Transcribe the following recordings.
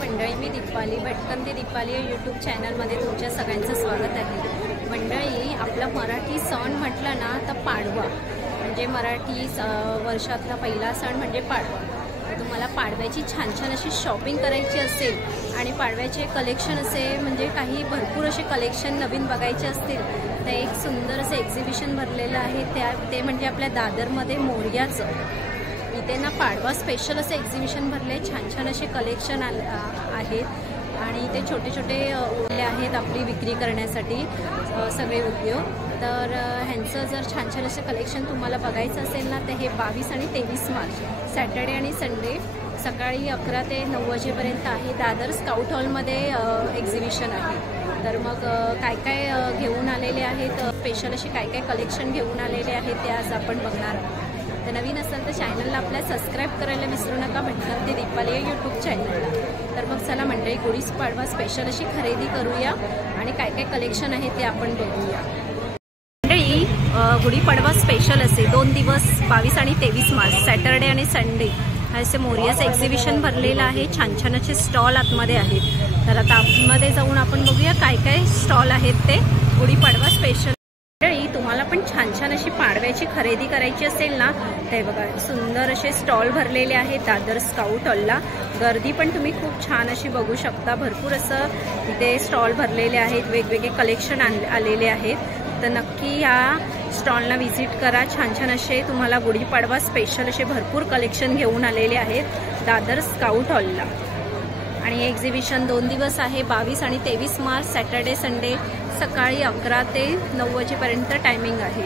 मंडळी, मी दीपाली भटकंती दीपाली या यूट्यूब चॅनलमध्ये तुमच्या सगळ्यांचं स्वागत आहे। मंडळी, आपला मराठी सण म्हटलं ना तर पाडवा, म्हणजे मराठी वर्षातला पहिला सण म्हणजे पाडवा। तुम्हाला पाडव्याची छान छान अशी शॉपिंग करायची असेल आणि पाडव्याचे कलेक्शन असे म्हणजे काही भरपूर असे कलेक्शन नवीन बघायचे असतील तर एक सुंदर असं एक्झिबिशन भरलेलं आहे ते म्हणजे आपल्या दादरमध्ये मोरयाचं। इथे ना पाडवा स्पेशल असे एक्झिबिशन भरले, छान छान असे कलेक्शन आहेत आणि ते छोटे छोटे उरले आहेत आपली विक्री करण्यासाठी सगळे उद्योग। तर ह्यांचं जर छान छान असं कलेक्शन तुम्हाला बघायचं असेल ना तर हे 22 आणि 23 मार्च सॅटर्डे आणि संडे सकाळी 11 ते 9 वाजेपर्यंत आहे। दादर स्काउट हॉलमध्ये एक्झिबिशन आहे। तर मग काय काय घेऊन आलेले आहेत, स्पेशल असे काय काय कलेक्शन घेऊन आलेले आहेत ते आज आपण बघणार आहोत। तर नवीन असेल तर चॅनलला आपल्या सबस्क्राईब करायला विसरू नका, भटकंती दीपाली या यूट्यूब चॅनलला। तर मग चला मंडळी, गुढीपाडवा स्पेशल अशी खरेदी करूया आणि काय काय कलेक्शन आहे ते आपण बघूया। मंडळी, गुढीपाडवा स्पेशल असे 2 दिवस 22 आणि 23 मार्च सॅटर्डे आणि संडे असे मोरयाचं एक्झिबिशन भरलेलं आहे। छान छान असे स्टॉल आतमध्ये आहेत। तर आता आतमध्ये जाऊन आपण बघूया काय काय स्टॉल आहेत ते गुढीपाडवा स्पेशल। तुम्हाला पण छान छान अशी पाडव्याची खरेदी करायची असेल ना ते बघा, सुंदर असे स्टॉल भरलेले आहेत दादर स्काउट हॉलला। गर्दी पण तुम्ही खूप छान अशी बघू शकता, भरपूर असं इथे स्टॉल भरलेले आहेत, वेगवेगळे कलेक्शन आलेले आहेत। तर नक्की या स्टॉलला व्हिजिट करा। छान छान असे तुम्हाला गुढीपाडवा स्पेशल असे भरपूर कलेक्शन घेऊन आलेले आहेत दादर स्काउट हॉलला। आणि हे एक्झिबिशन 2 दिवस आहे, 22 आणि 23 मार्च सॅटर्डे संडे सकाळी 11 ते 9 वाजेपर्यंत टायमिंग आहे।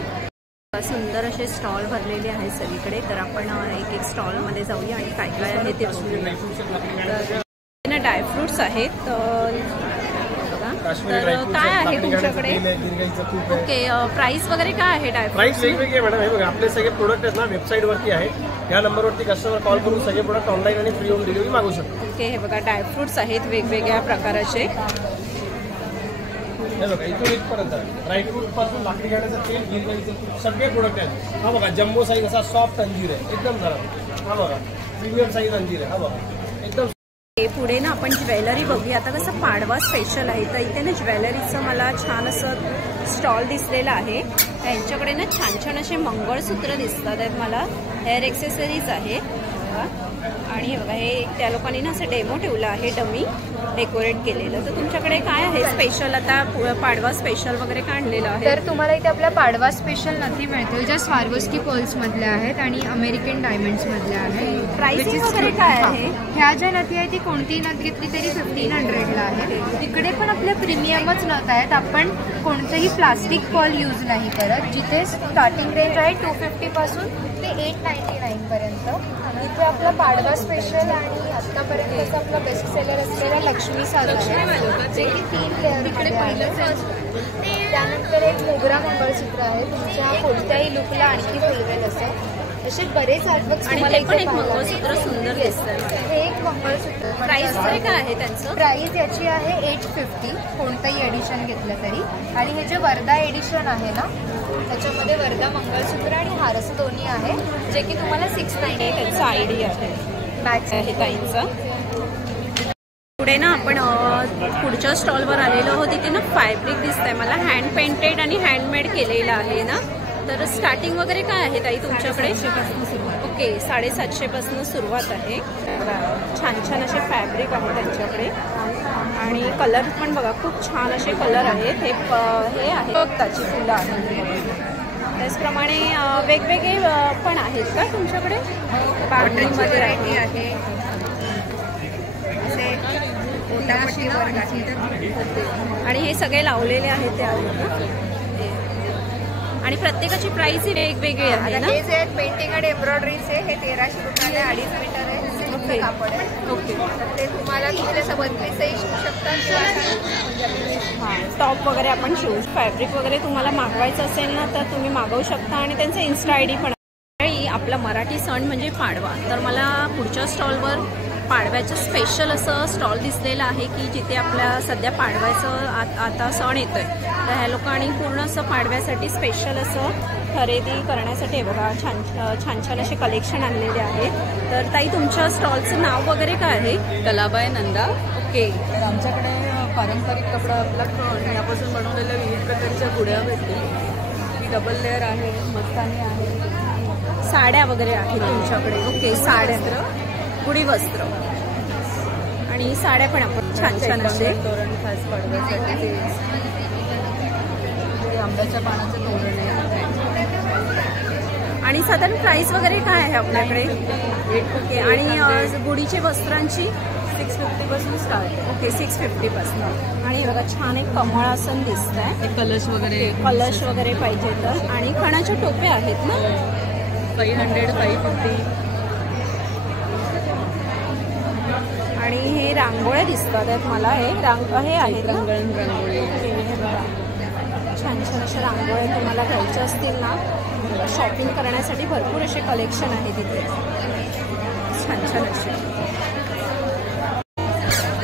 सुंदर असे स्टॉल भरलेले आहेत सगळीकडे। तर आपण एक एक स्टॉलमध्ये जाऊया आणि काय काय आहे ते बघूया। तर ड्रायफ्रुट्स आहेत तर काय आहे तुमच्याकडे? ओके, प्राइस वगैरे काय आहे? प्राइस वेगवेगळे मॅडम, हे बघा आपले सगळे प्रोडक्ट आहेत ना वेबसाईटवरती आहेत। या नंबरवरती कस्टमर कॉल करून सगळे प्रोडक्ट ऑनलाईन आणि फ्री होम डिलिव्हरी मागू शकतो। ओके, हे बघा ड्रायफ्रुट्स आहेत वेगवेगळ्या प्रकाराचे। हे बघा इथून इथपर्यंत ड्रायफ्रूट पासून लाकडी गाड्याचं तेल, गिरगाईचं सगळे प्रोडक्ट आहेत। हा बघा जम्बो साईज असा सॉफ्ट अंजीर आहे, एकदम नरम। हा बघा प्रीमियम साईज अंजीर आहे, हा बघा एकदम। पुढे ना आपण ज्वेलरी बघूया। आता कसं पाडवा स्पेशल आहे तर इथे ना ज्वेलरीचं मला छान असं स्टॉल दिसलेलं आहे। त्यांच्याकडे ना छान छान असे मंगळसूत्र दिसतात आहेत मला, हेअर एक्सेसरीज आहे आणि हे बघा हे त्या लोकांनी ना असं डेमो ठेवलं आहे, डमी डेकोरेट केलेलं। तर तुमच्याकडे काय आहे स्पेशल आता पाडवा स्पेशल वगैरे काय आणलेलं आहे? तर तुम्हाला इथे आपल्या पाडवा स्पेशल नथी मिळतील ज्या स्वारोस्की पर्ल्स मधल्या आहेत आणि अमेरिकन डायमंड्स मधल्या आहेत। प्राइसिंग वगैरे काय आहे? ह्या ज्या नथी आहे ती कोणतीही नथ घेतली तरी 1500ला आहे। इकडे पण आपल्या प्रीमियमच नथ आहेत, आपण कोणतंही प्लास्टिक पर्ल यूज नाही करत। जिथे स्टार्टिंग रेंज आहे 250 पासून ते 899 पर्यंत। इथे आपला पाडवा स्पेशल आणि आतापर्यंतचा आपला बेस्ट सेलर असलेला लक्ष्मी साज आहे, जे की 3 लेअरमध्ये आहे। त्यानंतर एक मोगरा मंगळसूत्र आहे, तुमच्या कोणत्याही लुकला आणखी फुलवेल असं। असे बरेच आर्टवर्क्स तुम्हाला इथे मंगळसूत्र सुंदर दिसतं। हे एक मंगळसूत्र प्राइस काय आहे त्यांचं? प्राइस याची आहे 850 कोणतंही एडिशन घेतलं तरी। आणि हे जे वर्धा एडिशन आहे ना त्याच्यामध्ये वर्धा मंगळसूत्र आणि हार असं दोन्ही आहे, जे की तुम्हाला 698 त्यांचा आयडिया आहे बॅग आहे ताईंचा। पुढे ना आपण पुढच्या स्टॉलवर आलेलो आहोत। तिथे ना फॅब्रिक दिसतंय मला, हँड पेंटेड आणि हँडमेड केलेलं आहे ना। तर स्टार्टिंग वगैरे काय आहे ताई तुमच्याकडे? 750 ओके, 750 पासून सुरुवात आहे। छान छान असे फॅब्रिक आहे त्यांच्याकडे आणि कलर पण बघा खूप छान असे कलर आहेत। हे आहे त्याची फुलं आहेत। त्याचप्रमाणे वेगवेगळे पण आहेत का तुमच्याकडे? बांगडीमध्ये आहे आणि हे सगळे लावलेले आहेत ते आहेत ना। आणि प्रत्येकाची प्राइस ही वेगवेगळी आहे ना? पेंटिंग आणि एम्ब्रॉयडरीचे हे 1300 रुपयाला 2.5 मीटर आहे। ओके ओके, तर ते तुम्हाला त्याचं 32 शिवू शकता। हां, टॉप वगैरे आपण शिवू, फॅब्रिक वगैरे तुम्हाला मागवायचं असेल ना तर तुम्ही मागवू शकता आणि त्यांचं इन्स्टा ID पण। आपला मराठी सण म्हणजे पाडवा, तर मला पुढच्या स्टॉलवर पाडव्याचं स्पेशल असं स्टॉल दिसलेलं आहे की जिथे आपल्या सध्या पाडव्याचं आता सण येतोय, तर ह्या लोकांनी पूर्ण असं पाडव्यासाठी स्पेशल असं खरेदी करण्यासाठी बघा छान छान असे कलेक्शन आणलेले आहेत. तर ताई तुमच्या स्टॉलचं नाव वगैरे काय आहे? कलाबाई नंदा. ओके. तर आमच्याकडे पारंपरिक कपडा आपला यापासून बनवलेल्या विविध प्रकारच्या गुड्या भेटतील. ही डबल लेअर आहे, मस्तानी आहे, साड्या वगैरे आहेत तुमच्याकडे. ओके. साड्या, गुढी वस्त्र आणि साड्या पण आपण छान असे तोरण खास पाडव्यासाठी. ते आंब्याच्या पानाचं तोरण आहे. आणि साधारण प्राइस वगैरे काय आहे आपल्याकडे? ओके. आणि गुढीचे वस्त्रांची 650 पासून स्टार्ट. ओके. 650 पासून. आणि बघा छान एक कमळासन दिसत आहे. कलश वगैरे पाहिजे तर. आणि खणाच्या टोप्या आहेत ना? 500, 550. आणि हे रांगोळ्या दिसतात आहेत मला. हे आहेत रांगोळी. हे बघा छान अशा रांगोळ्या तुम्हाला घ्यायच्या असतील ना, शॉपिंग करण्यासाठी भरपूर असे कलेक्शन आहे तिथे छान असे.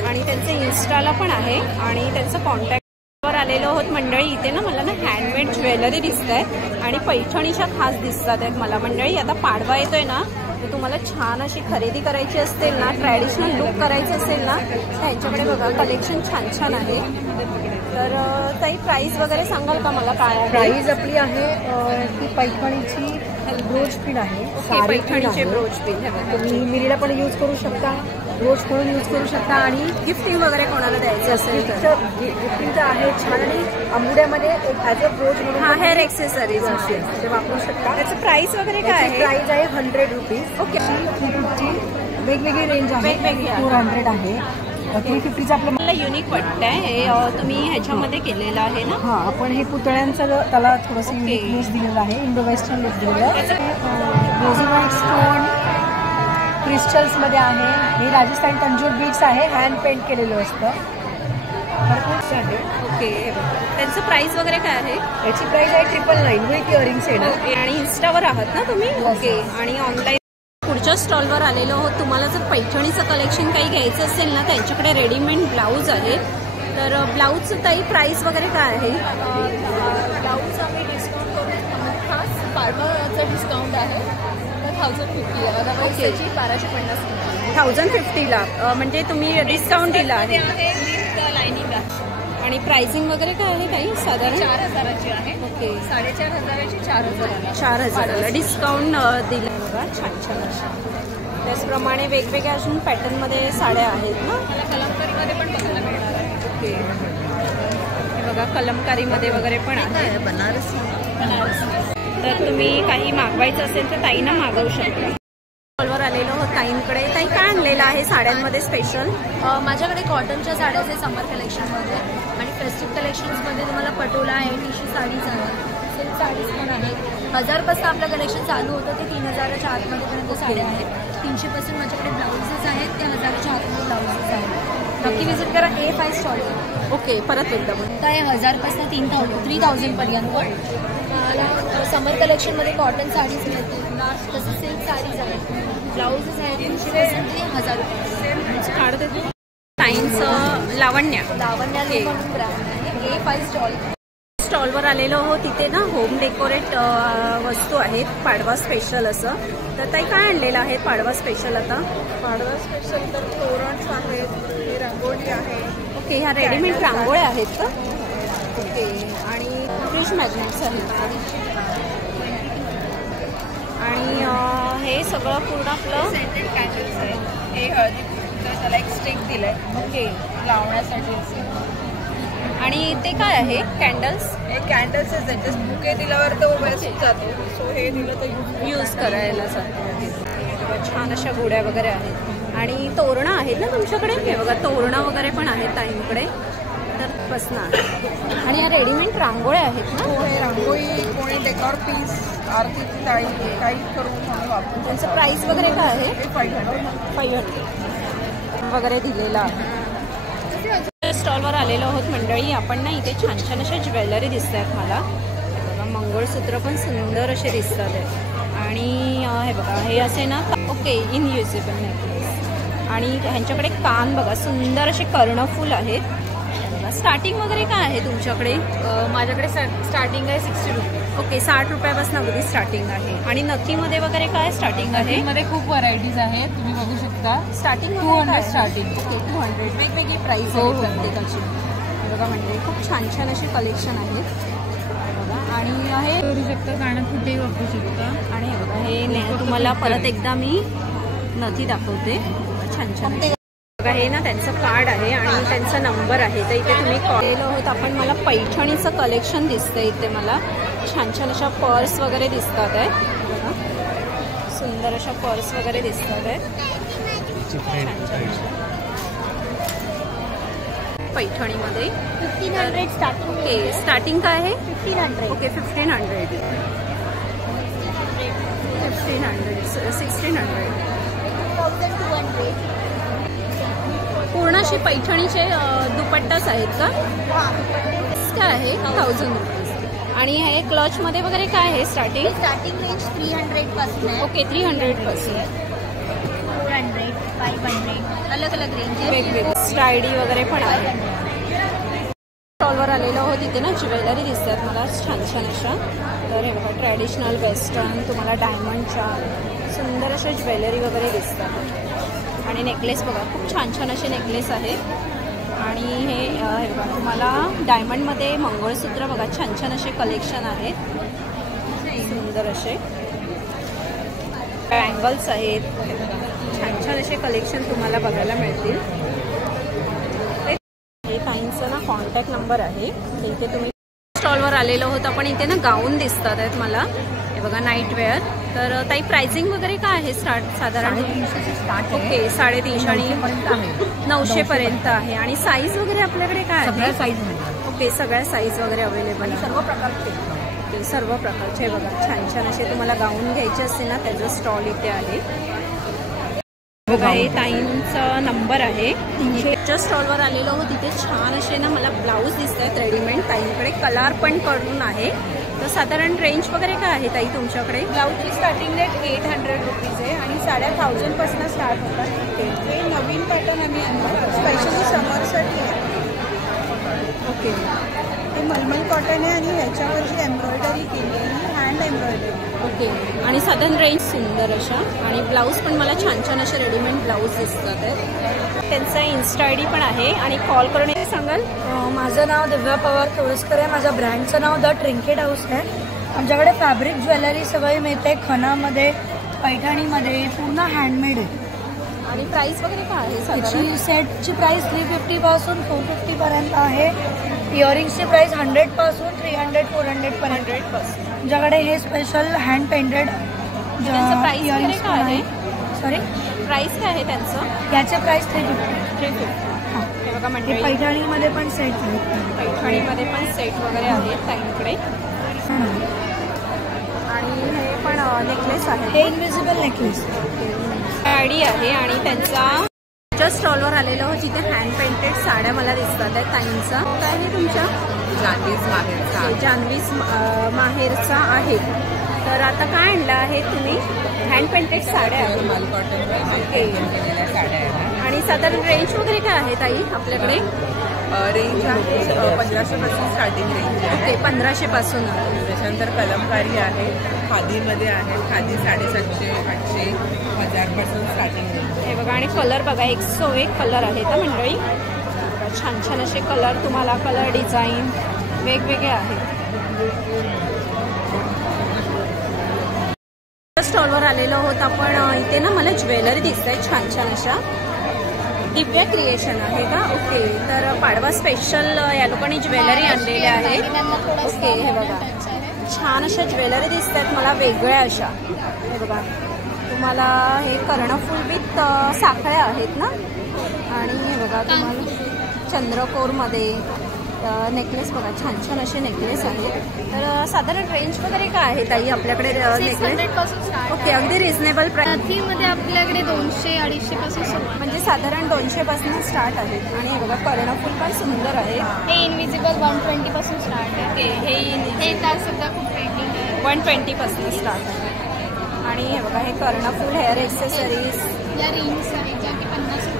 आणि त्यांचे इन्स्टाला पण आहे आणि त्यांचं कॉन्टॅक्टवर आलेलो आहोत मंडळी. इथे ना मला ना हँडमेड ज्वेलरी दिसत आहे आणि पैठणीच्या खास दिसतात आहेत मला मंडळी. आता पाडवा येतोय ना, तर तुम्हाला छान अशी खरेदी करायची असेल ना, ट्रॅडिशनल लुक करायचं असेल ना, तर ह्यांच्याकडे बघा कलेक्शन छान आहे. तर ताई प्राइस वगैरे सांगाल का मला? काय प्राइस आपली आहे ती पैठणीची ब्रोच पिन आहे. पैठणीचे ब्रोच पिन तुम्ही मिरीला पण यूज करू शकता, ब्रोच म्हणून यूज करू शकता. आणि गिफ्टिंग वगैरे कोणाला द्यायचं असेल तर गिफ्टिंगचं आहे छान. आणि आंबुड्यामध्ये एक ॲज अ ब्रोच म्हणून हेअर एक्सेसरीज ते वापरू शकता. त्याचं प्राइस वगैरे काय आहे? प्राइस आहे 100 रुपीज. ओके. 350 वेगवेगळी रेंज आहे. वेगवेगळी आहे. 400 आहे. 350चं आपलं मला युनिक वाटतंय हे. तुम्ही ह्याच्यामध्ये केलेलं आहे ना? हां, आपण हे पुतळ्यांचं त्याला थोडंसं युनिकनेस दिलेलं आहे. इंडो वेस्टर्न लुक दिलेलं आहे. रोझीवाईट स्टोन क्रिस्टल्समध्ये आहे. हे राजस्थानी तंजूर बीड्स आहे, हँड पेंट केलेलं असतं. भरपूर आहे. ओके. त्यांचं प्राइस वगैरे काय आहे? याची प्राइस आहे 999 विथ इयरिंग्स येणार. ओके. आणि इन्स्टावर आहात ना तुम्ही? ओके. आणि ऑनलाईन पुढच्या स्टॉलवर आलेलो आहोत. तुम्हाला जर पैठणीचं कलेक्शन काही घ्यायचं असेल ना, त्यांच्याकडे रेडीमेड ब्लाऊज आहेत. तर ब्लाऊजचं ताई प्राइस वगैरे काय आहे? ब्लाऊज आम्ही डिस्काउंट करून खास पाडवाचा डिस्काउंट आहे. 1050 आहे. अदरवाईज त्याची 1250. 1050ला म्हणजे तुम्ही डिस्काउंट दिला आहे. लाईनिंग आहे. आणि प्राइसिंग वगैरे काय आहे काही साधारण? 4000ची आहे. ओके. 4500ची 4000. 4000ला डिस्काउंट दिलं बघा. छान अशा. त्याचप्रमाणे वेगवेगळ्या अजून पॅटर्नमध्ये साड्या आहेत ना? कलमकारीमध्ये पण बघायला मिळणार आहे. ओके. हे बघा कलमकारीमध्ये वगैरे पण आहे. बनारसी. तर तुम्ही काही मागवायचं असेल तर ताईंना मागवू शकता. स्टॉलवर आलेलो आहोत ताईंकडे. ताई काय आणलेलं आहे साड्यांमध्ये स्पेशल? माझ्याकडे कॉटनच्या साड्याच आहे समर कलेक्शनमध्ये. आणि फेस्टिव्ह कलेक्शन्समध्ये तुम्हाला पटोला आहे, टिश्यू साडीज आहे, सिल्क साडीज पण आहेत. 1000पासून आपलं कलेक्शन चालू होतं ते 3000च्या आतमध्येपर्यंत साड्या आहेत. 300पासून माझ्याकडे ब्लाउजेस आहेत, ते 1000च्या आतमध्ये ब्लाउजेस आहेत. नक्की विजिट करा A5 स्टॉल. ओके. परत एकदा बोल. काय 1000पासून 3000 पर्यंत मला समर कलेक्शनमध्ये कॉटन साडीज मिळतील. तसं सिल्क साडीज आहेत, ब्लाउजेस आहेत. 300पासून ते 1000 रुपये. काढते तू. ताईंचं लावण्या म्हणून ब्रँड आहे. A5 स्टॉलवर आलेलो आहोत. तिथे ना होम डेकोरेट वस्तू आहेत पाडवा स्पेशल असं. तर ताई काय आणलेलं आहे पाडवा स्पेशल आता? पाडवा स्पेशल तर तोरण आहेत, रांगोळी आहे. ओके. ह्या रेडीमेड रांगोळ्या आहेत का? ओके. आणि फ्रिज मॅग्नेट्स आहेत. आणि हे सगळं पूर्ण आपलं सेंटेड कॅन्डल्स आहेत. हे हळदी त्याला एक स्टिक दिलंय. ओके. लावण्यासाठी. आणि ते काय आहे? कॅन्डल्स. हे कॅन्डल्स आहेत. जस्ट बुके दिल्यावर तो वेस्ट जातो. सो हे दिलं तर यूज करायला जातं. छान अशा गुड्या वगैरे आहेत. आणि तोरणं आहेत ना तुमच्याकडे? हे बघा तोरणं वगैरे पण आहेत ताईंकडे. तर बसणार. आणि या रेडीमेड रांगोळ्या आहेत ना? हे रांगोळी कोणी डेकॉर पीस, आरतीची ताळी काही करून आम्ही वापरून. त्यांचं प्राइस वगैरे काय आहे? 500 वगैरे दिलेला आहे. स्टॉलवर आलेलो आहोत मंडळी आपण ना. इथे छान अशा ज्वेलरी दिसत आहेत मला. बघा मंगळसूत्र पण सुंदर असे दिसतात आहेत. आणि हे बघा हे असे ना ओके इनयुजेबल नेकलेस. आणि ह्यांच्याकडे कान बघा सुंदर असे कर्णफूल आहेत. स्टार्टिंग वगैरे काय आहे तुमच्याकडे? माझ्याकडे स्टार्टिंग आहे 60 रुपये. ओके, 60 रुपयापासून अगदी स्टार्टिंग आहे. आणि नथीमध्ये वगैरे काय स्टार्टिंग आहे? मध्ये खूप व्हरायटीज आहेत, तुम्ही बघू शकता. Starting 200 starting. ओके, 200. वेगवेगळी प्राइस आहे प्रत्येकाची. बघा म्हणजे खूप छान छान असे कलेक्शन आहेत बघा. आणि हे करू शकता, गाणं कुठेही वापरू शकता. आणि हे बघा हे तुम्हाला परत एकदा मी नथी दाखवते. छान छान बघा, हे ना त्यांचं कार्ड आहे आणि त्यांचा नंबर आहे. तर इथे तुम्ही कॉल केलं आहोत आपण. मला पैठणीचं कलेक्शन दिसतंय इथे. मला छान छान अशा पर्स वगैरे दिसतात आहेत बघा. सुंदर अशा पर्स वगैरे दिसतात आहेत छान छान पैठणीमध्ये. 1500 स्टार्ट. ओके, स्टार्टिंग काय आहे? 1500. ओके, 1500, 1600. 1200. पूर्ण अशी पैठणीचे दुपट्टाच आहेत का? काय आहे? 1000 रुपीज. आणि हे क्लचमध्ये वगैरे काय आहे स्टार्टिंग? स्टार्टिंग रेंज 300 पासून आहे. ओके, 300 पासून. 400, 500 अलग अलग रेंज आहे. वेगवेगळे स्टायडी वगैरे पण आहे. स्टॉलवर आलेलो आहोत. तिथे ना ज्वेलरी दिसतात मला छान छान अशा. तर हे बघा ट्रॅडिशनल वेस्टर्न तुम्हाला डायमंडच्या सुंदर अशा ज्वेलरी वगैरे दिसतात. आणि नेकलेस बघा खूप छान छान असे नेकलेस आहेत. आणि हे बघा तुम्हाला डायमंडमध्ये मंगळसूत्र बघा छान छान असे कलेक्शन आहेत सुंदर असे. बँगल्स आहेत छान छान असे कलेक्शन तुम्हाला बघायला मिळतील. हे काहींचा ना कॉन्टॅक्ट नंबर आहे. इथे तुम्ही स्टॉलवर आलेलो आहोत आपण. इथे ना गाऊन दिसतात आहेत मला. हे बघा नाईट वेअर. तर ताई प्राइसिंग वगैरे काय आहे साधारण? 350 स्टार्ट. ओके, 350 आणि 900 पर्यंत आहे. आणि साईज वगैरे आपल्याकडे काय आहे? सगळ्या साईज मध्ये. ओके, सगळ्या साईज वगैरे अवेलेबल आहे. सर्व प्रकारचे. ओके, सर्व प्रकारचे बघा छान छान असे तुम्हाला गाऊन घ्यायचे असतील ना त्याचा स्टॉल इथे आहे बघा. हे ताईंचा नंबर आहे. च्या स्टॉलवर आलेलो आहोत. तिथे छान असे ना मला ब्लाऊज दिसत आहेत रेडीमेड. ताईंकडे कलर पण करून आहे. तर साधारण रेंज वगैरे काय आहे ताई तुमच्याकडे? ब्लाऊजची स्टार्टिंग रेट 800 रुपीज आहे आणि साड्या 1000 पासून स्टार्ट होतात. हे नवीन पॅटर्न आम्ही आणतो स्पेशली समरसाठी आहे. ओके, हे मलमल कॉटन आहे आणि ह्याच्यावर जी एम्ब्रॉयडरी केली आहे हँड एम्ब्रॉयडरी. ओके. आणि साधारण रेंज सुंदर अशा. आणि ब्लाऊज पण मला छान छान असे रेडीमेड ब्लाऊज दिसतात आहेत. त्यांचा इन्स्टा आय डी पण आहे. आणि कॉल करून हे सांगाल? माझं नाव दिव्या पवार तोळसकर आहे. माझ्या ब्रँडचं नाव द ट्रिंकेट हाऊस आहे. आमच्याकडे फॅब्रिक ज्वेलरी सगळी मिळते. खणामध्ये, पैठणीमध्ये, पूर्ण हँडमेड आहे. आणि प्राइस वगैरे काय आहे साधारण? त्याची सेटची प्राइस 350 पासून 450 पर्यंत आहे. इयरिंग्सची प्राइस 100 पासून 300, 400 पर्यंत. 100 पासून. आमच्याकडे हे स्पेशल हँड पेंटेड प्राइस वगैरे काय आहे? सॉरी, प्राइस काय आहे त्यांचं? याचे प्राइस 350. 350. हे बघा म्हणजे पैठणीमध्ये पण सेट आहेत. पैठणीमध्ये पण सेट वगैरे आहेत ताईंकडे. आणि हे पण नेकलेस आहे. हे इन्व्हिजिबल नेकलेस आयडी आहे. आणि त्यांचा स्टॉलवर आलेलो आहोत. तिथे हँड पेंटेड साड्या मला दिसतात आहेत ताईंचा. काय आहे तुमच्या? जान्हवीज माहेरचा आहे. तर आता काय आणलं आहे तुम्ही? हँड पेंटेड साड्या आहेत. ओके. आणि साधारण रेंज वगैरे काय आहे ताई आपल्याकडे? रेंज आहे 1500 पासून स्टार्टिंग रेंज आहे. ओके, 1500 पासून. त्याच्यानंतर कलमकारी आहे, खादीमध्ये आहे. खादी 750, 800, 1000 पासून स्टार्टिंग रेंज. हे बघा. आणि कलर बघा 101 कलर आहेत ना मंडळी. छान छान असे कलर तुम्हाला कलर डिझाईन वेगवेगळे आहेत. स्टॉलवर आलेलो आहोत आपण. इथे ना मला ज्वेलरी दिसत आहे छान छान अशा. दिव्या क्रिएशन आहे का? ओके. तर पाडवा स्पेशल या लोकांनी ज्वेलरी आणलेल्या आहेत. ओके. हे बघा छान अशा ज्वेलरी दिसत आहेत मला वेगळ्या अशा. हे बघा तुम्हाला हे कर्णफूल विथ साखळ्या आहेत ना. आणि हे बघा तुम्हाला चंद्रकोरमध्ये नेकलेस बघा छान छान असे नेकलेस आहेत. तर साधारण रेंज वगैरे काय आहे ताई आपल्याकडे नेकलेस? ओके, अगदी रिझनेबल प्राइस. मध्ये आपल्याकडे 200-250 पासून सुरुवात. म्हणजे साधारण 200 पासून स्टार्ट आहेत. आणि हे बघा कर्णफूल पण सुंदर आहे. हे इनविजिबल 120 पासून स्टार्ट आहे. ओके. हे तर सुद्धा खूप ट्रेंडिंग आहे. 120 पासून स्टार्ट आहे. आणि हे बघा हे कर्णफूल हेअर एक्सेसरीज या रिंग्स आहेत ज्या की 50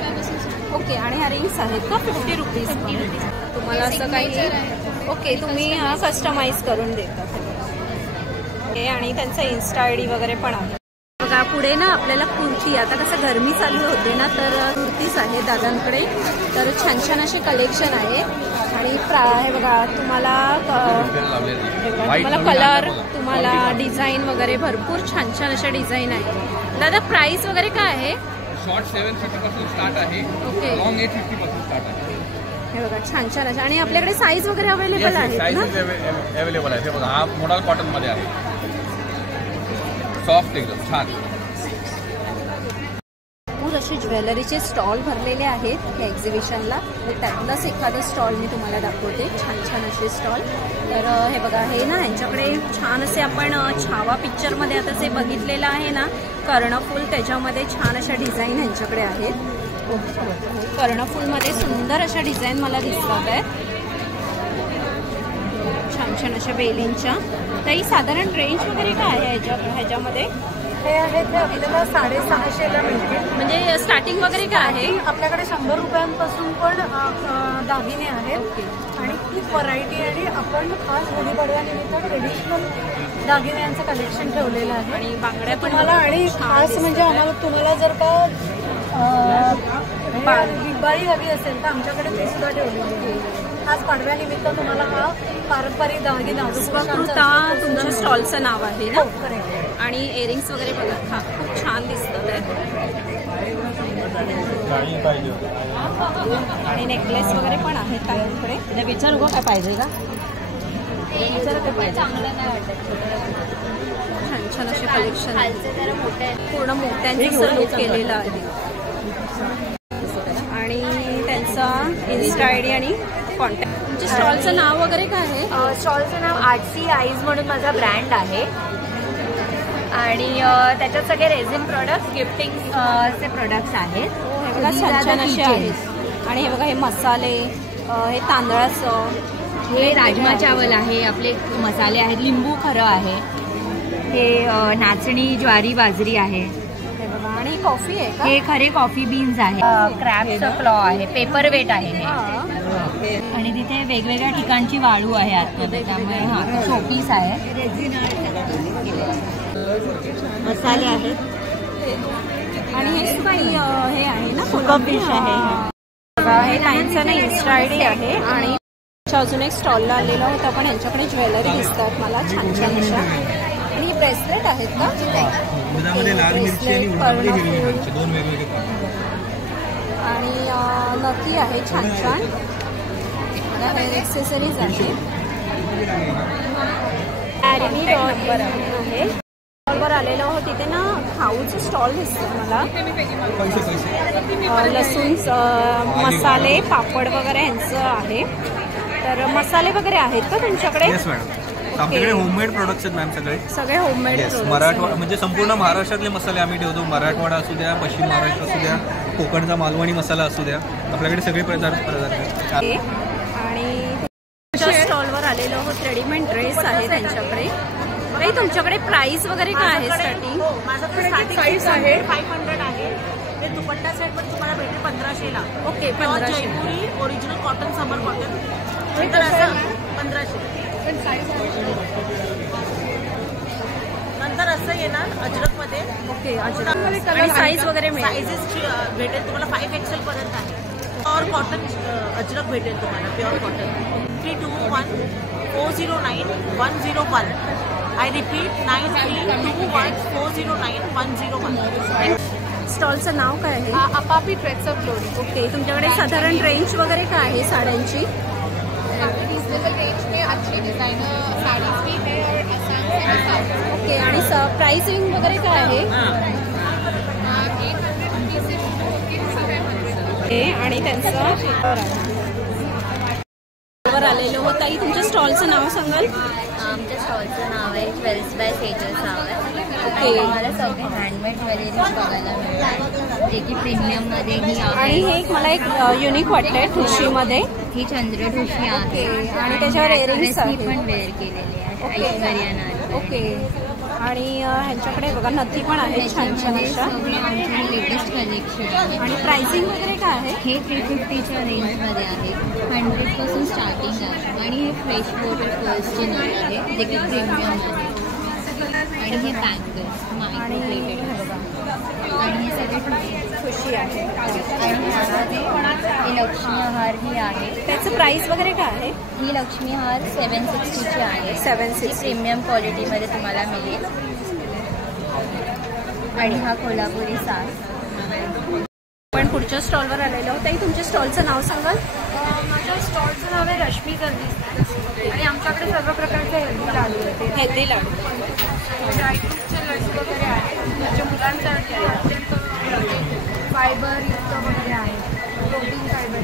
ओके. आणि ह्या रिंग्स आहेत का 50 रुपीज? तुम्हाला असं काही ओके तुम्ही कस्टमाइज करून देतात हे. आणि त्यांचा इन्स्टा आय डी वगैरे पण आहे बघा. पुढे ना आपल्याला कुर्ती, आता कसं गरमी चालू होते ना, तर कुर्तीज आहे दादांकडे. तर छान छान असे कलेक्शन आहे. आणि हे बघा तुम्हाला कलर, तुम्हाला डिझाईन वगैरे भरपूर छान छान अशा डिझाईन आहे. दादा प्राइस वगैरे काय आहे? शॉर्ट 750 पासून स्टार्ट आहे. ओके. लॉंग 850 पासून स्टार्ट आहे. हे बघा छान छान अशा. आणि आपल्याकडे साईज वगैरे अवेलेबल आहे ना? साईज अवेलेबल आहे. हे बघा हा मोडाल कॉटन मध्ये आहे. सॉफ्ट एकदम छान. भरपूर असे ज्वेलरीचे स्टॉल भरलेले आहेत या एक्झिबिशनला. त्यातलंच एखादं स्टॉल मी तुम्हाला दाखवते. छान छान असे स्टॉल. तर हे बघा हे ना यांच्याकडे छान असे आपण छावा पिक्चरमध्ये आता जे बघितलेलं आहे ना कर्णफूल, त्याच्यामध्ये छान अशा डिझाईन यांच्याकडे आहेत. कर्णफूलमध्ये सुंदर अशा डिझाईन मला दिसतात आहेत. छान छान अशा बेलींच्या. तरी साधारण रेंज वगैरे काय आहे ह्याच्यामध्ये? हे आहेत ते आपल्याला 650ला मिळतील. म्हणजे स्टार्टिंग वगैरे काय आहे? आपल्याकडे 100 रुपयांपासून पण दागिने आहेत. आणि खूप व्हरायटी. आणि आपण खास गुढीपाडव्यानिमित्त ट्रेडिशनल दागिन्यांचं कलेक्शन ठेवलेलं आहे. आणि बांगड्या पण तुम्हाला. आणि खास म्हणजे आम्हाला तुम्हाला जर का दिवाळी हवी असेल तर आमच्याकडे ते सुद्धा ठेवलेली आहे. खास पाडव्यानिमित्त तुम्हाला हा पारंपरिक दागिना सुकृता तुमच्या स्टॉलचं नाव आहे ना? करेक्ट. आणि इयरिंग्स वगैरे बघा खूप छान दिसतात आहेत. आणि नेकलेस वगैरे पण आहेत ताईंकडे. विचारू का काय पाहिजे का? चांगलं नाही वाटत. छान छान असे कलेक्शन पूर्ण मोत्यांचं लुक केलेलं आहे. आणि त्यांचा इन्स्टा आय डी आणि कॉन्टॅक्ट. तुमच्या स्टॉलचं नाव वगैरे काय आहे? स्टॉलचं नाव आर्टसी आईज म्हणून माझा ब्रँड आहे. आणि त्याच्यात सगळे रेझिन प्रोडक्ट्स, गिफ्टिंग चे प्रोडक्ट्स आहेत. हे बघा छान छान असे आहेत. आणि हे बघा हे मसाले, हे तांदळाचं, हे राजमा चावल आहे. आपले मसाले आहेत. लिंबू खरं आहे. हे नाचणी ज्वारी बाजरी आहे. हे बघा. आणि कॉफी आहे का? हे खरे कॉफी बीन्स आहे. क्रॅबचं क्लॉ आहे. पेपर वेट आहे हे. आणि तिथे वेगवेगळ्या ठिकाणची वाळू आहे आतमध्ये. त्यामुळे हा शोपीस आहे. मसाले आहेत. आणि हे काही हे आहे ना सुका फिश आहे. बघा हे ताईंचं ना इन्स्टा आय डी आहे. आणि अजून एक स्टॉलला आलेलो होता पण यांच्याकडे ज्वेलरी दिसतात मला छान छान अशा. आणि हे ब्रेसलेट आहेत का? ब्रेसलेट, कर्णफूल आणि नथी आहे छान छान. हेअर एक्सेसरीज आहे. आणि रॉड आहे. वर आलेलो आहोत तिथे ना खाऊचं स्टॉल दिसतं मला. लसूण, मसाले, पापड वगैरे यांचं आहे. तर मसाले वगैरे आहेत का तुमच्याकडे? Yes madam. आमच्याकडे होममेड प्रोडक्ट्स आहेत मॅम सगळे होममेड. मराठवाडा म्हणजे संपूर्ण महाराष्ट्रातले मसाले आम्ही ठेवतो. मराठवाडा असू द्या, पश्चिम महाराष्ट्र असू द्या, कोकणचा मालवणी मसाला असू द्या, आपल्याकडे सगळे पदार्थ. आणि स्टॉलवर आलेलो आहोत. रेडीमेड ड्रेस आहे त्यांच्याकडे. काही तुमच्याकडे प्राइस वगैरे काय आहे स्टार्टिंग? माझ्याकडे साईज आहे 500 आहे. ते दुपट्टा सेट पण तुम्हाला भेटेल 1500 ला. ओके 1500. जयपुरी ओरिजिनल कॉटन, समर कॉटन. नंतर असं 1500. नंतर असं येणार अजरक मध्ये. ओके अजरक. आणि साईज वगैरे मिळेल? साईजेस भेटेल तुम्हाला 5XL पर्यंत आहे. प्युअर कॉटन अजरक भेटेल तुम्हाला. Pure cotton 321409101. I repeat 9321409101. स्टॉलचं नाव काय आहे? अपापी ट्रेड्स ऑफ ग्लोरी. ओके. तुमच्याकडे साधारण रेंज वगैरे काय आहे साड्यांची? रिजनेबल रेंज में अच्छी डिजाइनर साड़ीज भी है और आसान. ओके. आणि प्राइसिंग वगैरे काय आहे? आणि त्यांचं वर आलेलो होता. तुमच्या स्टॉलचं नाव सांगाल? आमच्या स्टॉलचं नाव आहे jewels by Sejal Sawant. Okay. मला सगळे हँडमेड ज्वेलरीज बघायला मिळतात जे की प्रीमियममध्ये ही आहे. आणि हे एक मला एक युनिक वाटतंय ठुशीमध्ये. ही चंद्रठुशी आहे. आणि त्याच्यावर इयरिंग्स मी आहेत. पण वेअर केलेली आहे. ऐश्वर्या नारळ. ओके. आणि ह्यांच्याकडे बघा नथी पण आहे छान छान अशा. लेटेस्ट कलेक्शन आहे. आणि प्राइसिंग वगैरे काय आहे? हे 350च्या रेंजमध्ये आहे. 100% स्टार्टिंग आहे. आणि हे फ्रेश वॉटर पर्सचे नळ आहे जे की प्रीमियम आहे. आणि हे बँगल्स आणि मायक्रो हे बघा आणि हे सगळे खुशी आहे. आणि ह्यामध्ये ही लक्ष्मी हार ही आहे. त्याचं प्राइस वगैरे काय आहे? ही लक्ष्मी हार 760ची आहे. 760 प्रीमियम क्वालिटीमध्ये तुम्हाला मिळेल. आणि हा कोल्हापुरी सास. पण पुढच्या स्टॉलवर आलेलो आहोत. ताई तुमच्या स्टॉलचं नाव सांगाल? माझ्या स्टॉलचं नाव आहे रश्मी सर्व्हिस आणि आमच्याकडे सर्व प्रकारचे हेल्दी लाडू आहेत. हेल्दी लाडू, ड्रायफ्रूटचे लड्डू वगैरे आहेत. म्हणजे मुलांसाठी अत्यंत फायबर युक्त वगैरे आहे. Protein fibre.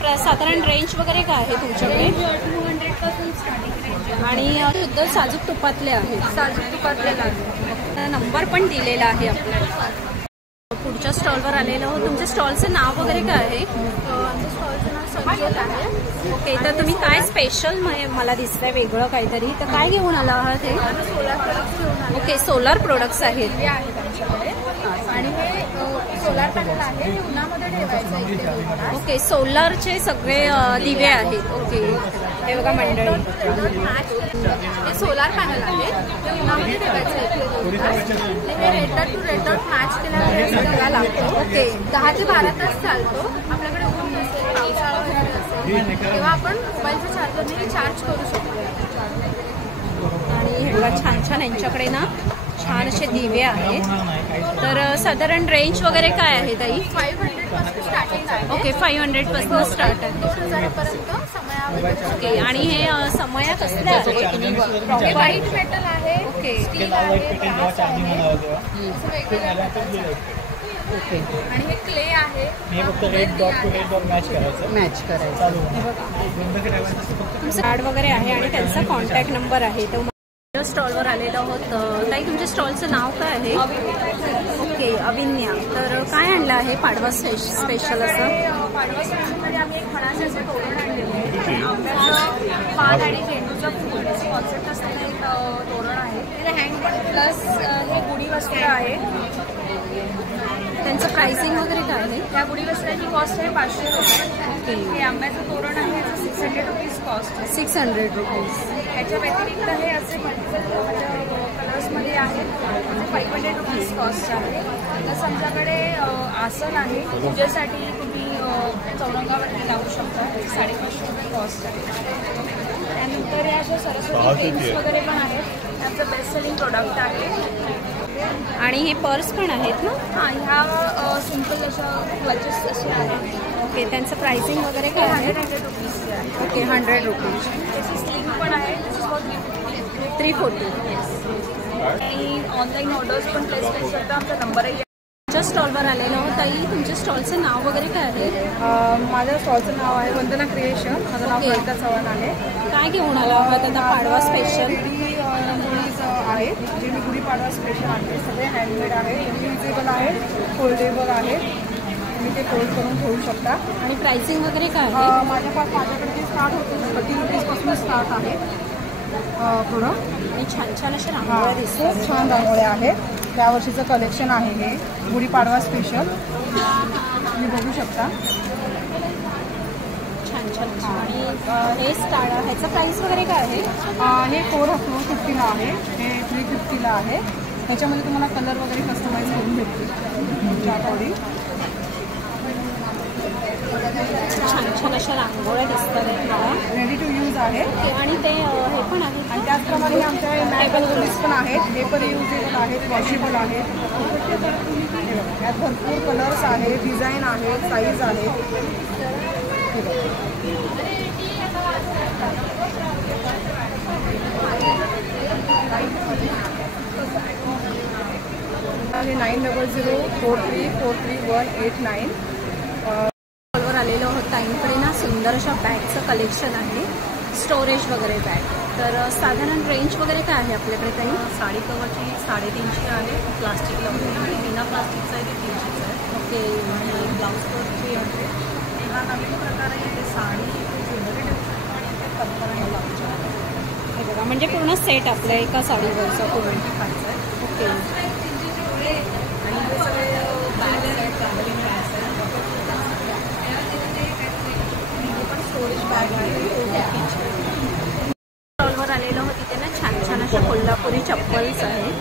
तर साधारण रेंज वगैरे काय आहे तुमच्याकडे? 200पासून स्टार्टिंग रेंज आहे. आणि शुद्ध साजूक तुपातले आहेत. साजूक तुपातले लाडू. नंबर पण दिलेला आहे आपल्याला. पुढच्या स्टॉलवर आलेलो आहोत. तुमच्या स्टॉलचं नाव वगैरे काय आहे? आमच्या स्टॉलचं नाव संजोत आहे. ओके, तर तुम्ही काय स्पेशल मला दिसतंय वेगळं काहीतरी, तर काय घेऊन आला आहात हे? सोलार प्रोडक्ट्स घेऊन आले ओके, सोलार प्रोडक्ट्स आहेत. आहेत आमच्याकडे. आणि हे सोलार पॅनल आहे. हे उन्हामध्ये ठेवायचं आहे. ओके, सोलारचे सगळे दिवे आहेत. ओके, हे बघा मंडळी, हे सोलार पॅनल आहे. ते उन्हामध्ये ठेवायचं आहे. हे red to red dot match केल्यावर सगळा लागतो. ओके, 10 ते 12 तास चालतो. आपल्याकडे ऊन नसेल, पावसाळा वगैरे असेल तेव्हा आपण मोबाईलचं चार्जरने चार्ज करू शकतो. आणि हे बघा छान छान यांच्याकडे ना छान असे दिवे आहेत. तर साधारण रेंज वगैरे काय आहे ताई? 500पासून स्टार्टिंग आहे. ओके, 500पासून स्टार्ट आहे. 2000पर्यंत समयामध्ये. ओके, आणि हे समया कसल्या आहेत? हे व्हाईट मेटल आहे. ओके, स्टील आहे. ब्रास आहे. असं वेगवेगळ्या ओके. आणि हे क्ले आहे. हे फक्त red dot to red dot match करायचं. तुमचं कार्ड वगैरे आहे आणि त्यांचा कॉन्टॅक्ट नंबर आहे. तर स्टॉलवर आलेलो आहोत. ताई तुमच्या स्टॉलचं नाव काय आहे? ओके, अविन्या. तर काय आणलं आहे पाडवा स्पेशल असं? पाडवा स्पेशलमध्ये आम्ही एक फणाचे असं तोरण आणलेलं आहे. त्याचं पान आणि झेंडूचं फूल असं कॉन्सेप्ट असलेलं एक तोरण आहे. ते हँड प्लस हे गुढी वस्त्र आहे. त्यांचं प्राइसिंग वगैरे काय आहे? त्या गुढी वस्त्राची कॉस्ट आहे 500 रुपये. हे आंब्याचं तोरण आहे. याचं 600 रुपीज कॉस्ट आहे. 600 रुपीज. ह्याच्या व्यतिरिक्त हे असे कलर्समध्ये आहेत. त्याचे 500 रुपीज कॉस्ट आहे. तसं आमच्याकडे आसन आहे. पूजेसाठी तुम्ही चौरंगावरती लावू शकता. 550 रुपये कॉस्ट आहे. त्यानंतर या अशा सरस्वती पेन्स वगैरे पण आहेत. त्यांचं बेस्ट सेलिंग प्रोडक्ट आहे. आणि हे पर्स पण आहेत ना? हां, ह्या सिम्पल अशा क्लचेस असे आहेत. ओके, त्यांचं प्राइसिंग वगैरे काय आहे? 100 रुपीजचे आहे. Okay, 100 rupees. त्याची स्लीव पण आहे. 340. आणि ऑनलाईन ऑर्डर्स पण प्लेस करू शकता. आमचा नंबरही आहे. तुमच्या स्टॉलवर आलेलो आहोत. ताई तुमच्या स्टॉलचं नाव वगैरे काय आहे? माझ्या स्टॉलचं नाव आहे वंदना क्रिएशन. माझं नाव कविता चव्हाण आहे. काय घेऊन आला आहात आता पाडवा स्पेशल? रंगोळीज आहेत जे मी गुढीपाडवा स्पेशल आहे. सगळे हँडमेड आहे. रियुजेबल आहे. फोल्डेबल आहे. तुम्ही ते फोल्ड करून ठेवू शकता. आणि प्राइसिंग वगैरे काय आहे? माझ्याकडे ते स्टार्ट होते 30 रुपीजपासून स्टार्ट आहे प्रोडक्ट. आणि छान छान अशा रांगोळ्या दिसतात. खूप छान रांगोळ्या आहेत. त्या वर्षीचं कलेक्शन आहे हे गुढीपाडवा स्पेशल. तुम्ही बघू शकता. छान छान. आणि हे ह्याचं प्राइस वगैरे काय आहे? हे 450ला आहे. हे 350ला आहे. त्याच्यामध्ये तुम्हाला कलर वगैरे कस्टमाइज करून भेटतील तुमच्या अकॉर्डिंग. छान छान अशा रांगोळ्या दिसतात मला. रेडी टू यूज आहे. आणि ते हे पण आहे. आणि त्याचप्रमाणे आमच्याकडे मॅट रंगोलीज पण आहेत. हे पण युजेबल आहेत. वॉशेबल आहेत. यात भरपूर कलर्स आहेत. डिझाईन आहेत. साईज आहे. आणि 9004343189. वर आलेलो आहोत. ताईंकडे ना सुंदर अशा बॅगचं कलेक्शन आहे. स्टोरेज वगैरे बॅग. तर साधारण रेंज वगैरे काय आहे आपल्याकडे ताई? साडी कवरची 350 आहे. प्लास्टिकला वगैरे आणि बिना प्लास्टिकचं आहे ते 300 आहे. ओके. आणि ब्लाऊज कोट 300. हा नवीन प्रकार आहे. ते साडी ज्वेलरी ठेवू शकतो आणि ते कल्पना ब्लाऊजच्या. हे बघा म्हणजे पूर्ण सेट आपल्या एका साडीवरचा पूर्ण. ओके. स्टॉलवर आलेलो होती तिथे ना छान छान अशा कोल्हापुरी चप्पल्स आहेत.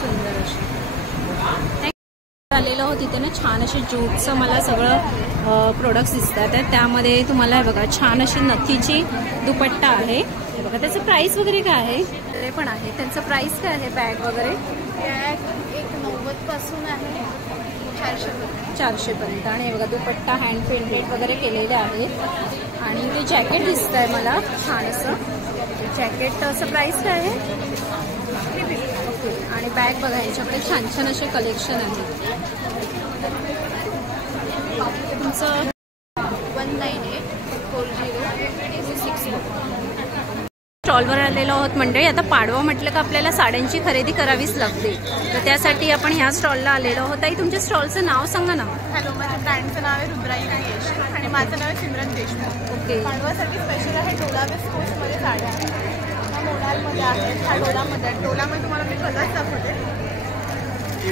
सुंदर अशी आलेलं होती तिथे ना छान असे ज्यूटचं मला सगळं प्रोडक्ट्स दिसतात. त्यामध्ये तुम्हाला हे बघा छान अशी नथीची दुपट्टा आहे. हे बघा त्याचं प्राइस वगैरे काय आहे ते पण आहे. त्यांचं प्राइस काय आहे बॅग वगैरे? बॅग 190 पासून आहे 400 पर्यंत. आणि हे बघा दुपट्टा हँड पेंटेड वगैरे केलेले आहेत. आणि ते जॅकेट दिसत आहे मला छान असं जॅकेट. असं प्राइस काय आहे? ओके. आणि बॅग बघा यांच्याकडे छान छान असे कलेक्शन आहे. तुमचं 1984026. स्टॉलवर आलेलो आहोत मंडळी. आता पाडवा म्हटलं का आपल्याला साड्यांची खरेदी करावीच लागते. तर त्यासाठी आपण ह्या स्टॉलला आलेलो आहोत. ताई तुमच्या स्टॉलचं नाव सांगा ना. हॅलो, माझ्या ब्रँडचं नाव आहे रुद्राई क्रिएशन आणि माझं नाव आहे सिमरन देशमुख. ओके. पाडवासाठी स्पेशल आहे डोला वेस्ट कोर्समध्ये साड्या आहेत. ह्या मोडालमध्ये आहेत, ह्या डोलामध्ये. डोलामध्ये तुम्हाला मी कलर्स दाखवते.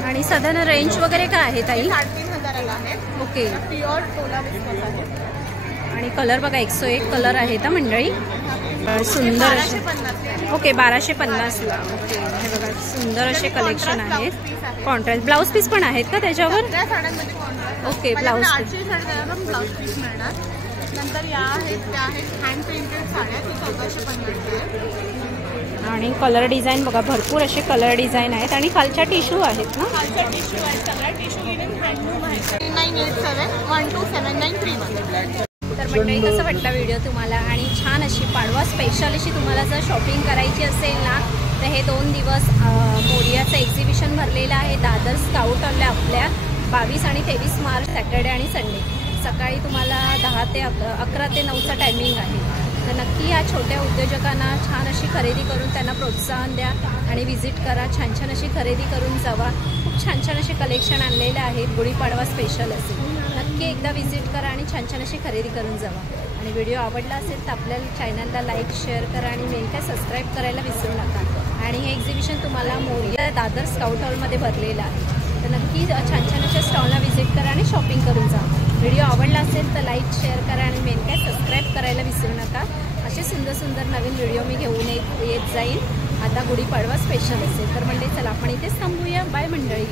आणि साधारण रेंज वगैरे काय आहे ताई? 3,500 आहे. ओके. प्युअर डोला वेस्ट आहे. आणि कलर बघा 101 कलर आहेत ना मंडळी. सुंदर असे. 1250. ओके 1250ला. ओके. हे बघा सुंदर असे कलेक्शन आहेत. कॉन्ट्रास्ट ब्लाऊज पीस पण आहेत का त्याच्यावर? त्या साड्यांमध्ये कॉन्ट्रास्ट. ओके. Blouse piece. 800 साड्या ब्लाऊज पीस मिळणार. नंतर या आहेत त्या आहेत हँड प्रिंटेड साड्या. ती 1450 आहेत. आणि कलर डिझाईन बघा भरपूर असे कलर डिझाईन आहेत. आणि खालच्या टिश्यू आहेत ना. खालच्या टिश्यू आहेत. सगळ्या टिश्यू लिनन हँडलूम आहे. 3987127931. तर मंडळी कसं वाटला व्हिडिओ तुम्हाला? आणि छान अशी पाडवा स्पेशल अशी तुम्हाला जर शॉपिंग करायची असेल ना तर हे 2 दिवस मोरियाचं एक्झिबिशन भरलेलं आहे दादर स्काउट हॉलला आपल्या 22 आणि 23 मार्च सॅटर्डे आणि संडे. सकाळी तुम्हाला 10 ते 11 ते 9चा टायमिंग आहे. तर नक्की या छोट्या उद्योजकांना छान अशी खरेदी करून त्यांना प्रोत्साहन द्या आणि व्हिजिट करा. छान छान अशी खरेदी करून जावा. खूप छान छान असे कलेक्शन आणलेले आहेत. गुढीपाडवा स्पेशल असेल. नक्की एकदा व्हिजिट करा आणि छान छान अशी खरेदी करून जावा. आणि व्हिडिओ आवडला असेल तर आपल्या चॅनलला लाईक शेअर करा आणि मेन काय सबस्क्राईब करायला विसरू नका. आणि हे एक्झिबिशन तुम्हाला मोरिया दादर स्काउट हॉलमध्ये भरलेलं आहे. तर नक्की छान छान अशा स्टॉलला व्हिजिट करा आणि शॉपिंग करून जा. व्हिडिओ आवडला असेल तर लाईक शेअर करा आणि मेन काय सबस्क्राईब करायला विसरू नका. असे सुंदर सुंदर नवीन व्हिडिओ मी घेऊन येत जाईल. आता गुढीपाडवा स्पेशल असेल तर म्हणजे चला आपण इथेच थांबूया. बाय मंडळी.